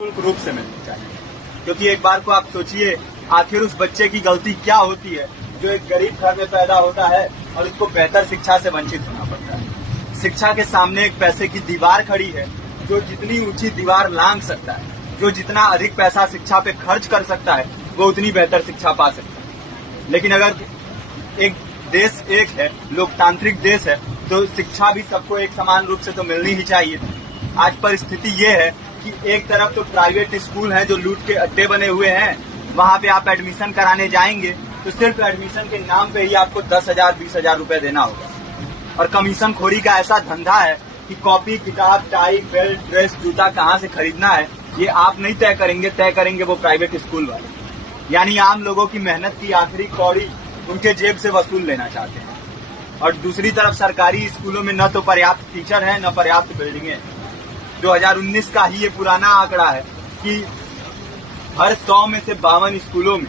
निःशुल्क रूप से मिलनी चाहिए। क्योंकि एक बार को आप सोचिए, आखिर उस बच्चे की गलती क्या होती है जो एक गरीब घर में पैदा होता है और उसको बेहतर शिक्षा से वंचित होना पड़ता है। शिक्षा के सामने एक पैसे की दीवार खड़ी है, जो जितनी ऊंची दीवार लांघ सकता है, जो जितना अधिक पैसा शिक्षा पे खर्च कर सकता है, वो उतनी बेहतर शिक्षा पा सकता है। लेकिन अगर एक देश एक है, लोकतांत्रिक देश है, तो शिक्षा भी सबको एक समान रूप से तो मिलनी ही चाहिए। आज परिस्थिति ये है कि एक तरफ तो प्राइवेट स्कूल हैं जो लूट के अड्डे बने हुए हैं, वहां पे आप एडमिशन कराने जाएंगे तो सिर्फ एडमिशन के नाम पे ही आपको 10,000 20,000 रुपए देना होगा। और कमीशन खोरी का ऐसा धंधा है कि कॉपी, किताब, टाई, बेल्ट, ड्रेस, जूता कहाँ से खरीदना है ये आप नहीं तय करेंगे वो प्राइवेट स्कूल वाले। यानी आम लोगों की मेहनत की आखिरी कौड़ी उनके जेब से वसूल लेना चाहते हैं। और दूसरी तरफ सरकारी स्कूलों में न तो पर्याप्त टीचर है, न पर्याप्त बिल्डिंगें। 2019 का ही ये पुराना आंकड़ा है कि हर 100 में से 52 स्कूलों में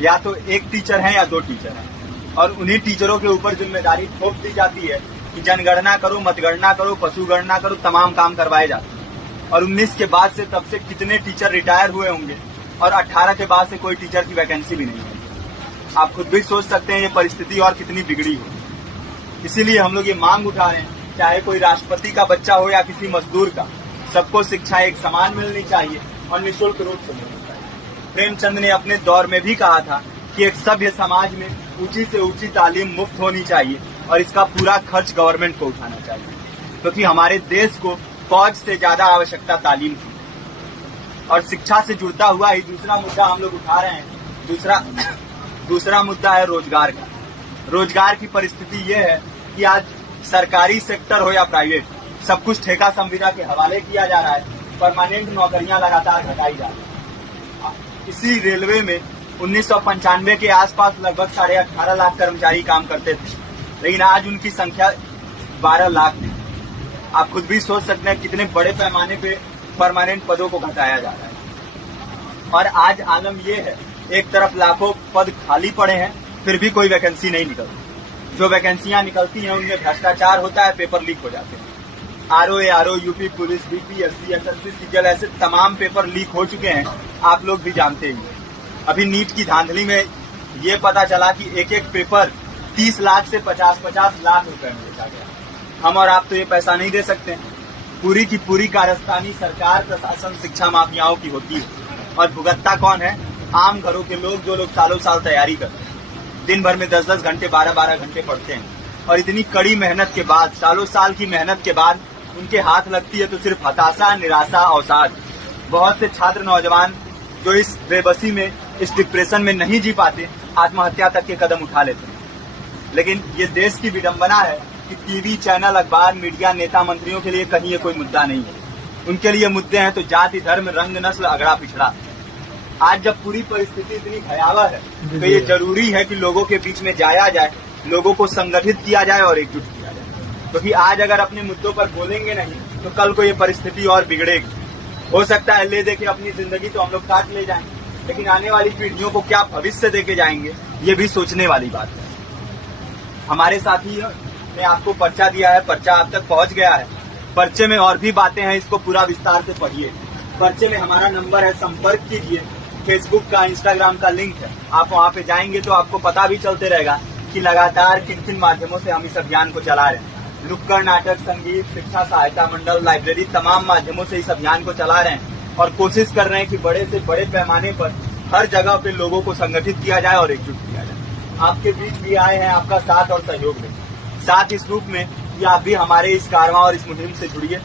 या तो एक टीचर है या 2 टीचर हैं। और उन्हीं टीचरों के ऊपर जिम्मेदारी थोप दी जाती है कि जनगणना करो, मतगणना करो, पशु गणना करो, तमाम काम करवाए जाते हैं। और 19 के बाद से तब से कितने टीचर रिटायर हुए होंगे और 18 के बाद से कोई टीचर की वैकेंसी भी नहीं है। आप खुद भी सोच सकते हैं ये परिस्थिति और कितनी बिगड़ी हो। इसीलिए हम लोग ये मांग उठा रहे हैं, चाहे कोई राष्ट्रपति का बच्चा हो या किसी मजदूर का, सबको शिक्षा एक समान मिलनी चाहिए और निःशुल्क रूप से मिलनी चाहिए। प्रेमचंद ने अपने दौर में भी कहा था कि एक सभ्य समाज में ऊंची से ऊंची तालीम मुफ्त होनी चाहिए और इसका पूरा खर्च गवर्नमेंट को उठाना चाहिए, क्योंकि हमारे देश को फौज से ज्यादा आवश्यकता तालीम की। और शिक्षा से जुड़ता हुआ ही दूसरा मुद्दा हम लोग उठा रहे हैं। दूसरा मुद्दा है रोजगार का। रोजगार की परिस्थिति ये है कि आज सरकारी सेक्टर हो या प्राइवेट, सब कुछ ठेका संविदा के हवाले किया जा रहा है। परमानेंट नौकरियां लगातार घटाई जा रही है। इसी रेलवे में 1995 के आसपास लगभग 18.5 लाख कर्मचारी काम करते थे, लेकिन आज उनकी संख्या 12 लाख है। आप खुद भी सोच सकते हैं कितने बड़े पैमाने पे परमानेंट पदों को घटाया जा रहा है। और आज आलम ये है, एक तरफ लाखों पद खाली पड़े हैं, फिर भी कोई वैकेंसी नहीं निकलती। जो वैकेंसियां निकलती हैं उनमें भ्रष्टाचार होता है, पेपर लीक हो जाते हैं। RO, UP police, BPSC, SSC, CGL, ऐसे तमाम पेपर लीक हो चुके हैं, आप लोग भी जानते ही हैं। अभी नीट की धांधली में ये पता चला कि एक एक पेपर 30 लाख से 50-50 लाख रुपए में बेचा गया। हम और आप तो ये पैसा नहीं दे सकते। पूरी की पूरी कारस्तानी सरकार, प्रशासन, शिक्षा माफियाओं की होती है। और भुगतता कौन है? आम घरों के लोग, जो लोग सालों साल तैयारी करते हैं, दिन भर में 10-10 घंटे, 12-12 घंटे पढ़ते हैं। और इतनी कड़ी मेहनत के बाद, सालों साल की मेहनत के बाद उनके हाथ लगती है तो सिर्फ हताशा, निराशा, अवसाद। बहुत से छात्र नौजवान जो इस बेबसी में, इस डिप्रेशन में नहीं जी पाते, आत्महत्या तक के कदम उठा लेते हैं। लेकिन ये देश की विडंबना है कि टीवी चैनल, अखबार, मीडिया, नेता, मंत्रियों के लिए कहीं ये कोई मुद्दा नहीं है। उनके लिए मुद्दे हैं तो जाति, धर्म, रंग, नस्ल, अगड़ा पिछड़ा। आज जब पूरी परिस्थिति इतनी भयावह है तो ये जरूरी है कि लोगों के बीच में जाया जाए, लोगों को संगठित किया जाए और एकजुट किया जाए। क्योंकि आज अगर अपने मुद्दों पर बोलेंगे नहीं तो कल को ये परिस्थिति और बिगड़ेगी। हो सकता है ले देके अपनी जिंदगी तो हम लोग काट ले जाएं, लेकिन आने वाली पीढ़ियों को क्या भविष्य देके जाएंगे, ये भी सोचने वाली बात है। हमारे साथी ने आपको पर्चा दिया है, पर्चा आप तक पहुंच गया है। पर्चे में और भी बातें हैं, इसको पूरा विस्तार से पढ़िए। पर्चे में हमारा नंबर है, संपर्क कीजिए। फेसबुक का, इंस्टाग्राम का लिंक है, आप वहाँ पे जाएंगे तो आपको पता भी चलते रहेगा कि लगातार किन किन माध्यमों से हम इस अभियान को चला रहे हैं। नुक्कड़ नाटक, संगीत, शिक्षा सहायता मंडल, लाइब्रेरी, तमाम माध्यमों से इस अभियान को चला रहे हैं और कोशिश कर रहे हैं कि बड़े से बड़े पैमाने पर हर जगह पे लोगों को संगठित किया जाए और एकजुट किया जाए। आपके बीच भी आए हैं, आपका साथ और सहयोग दें। साथ इस रूप में कि आप भी हमारे इस कारवां और इस मुहिम से जुड़िए।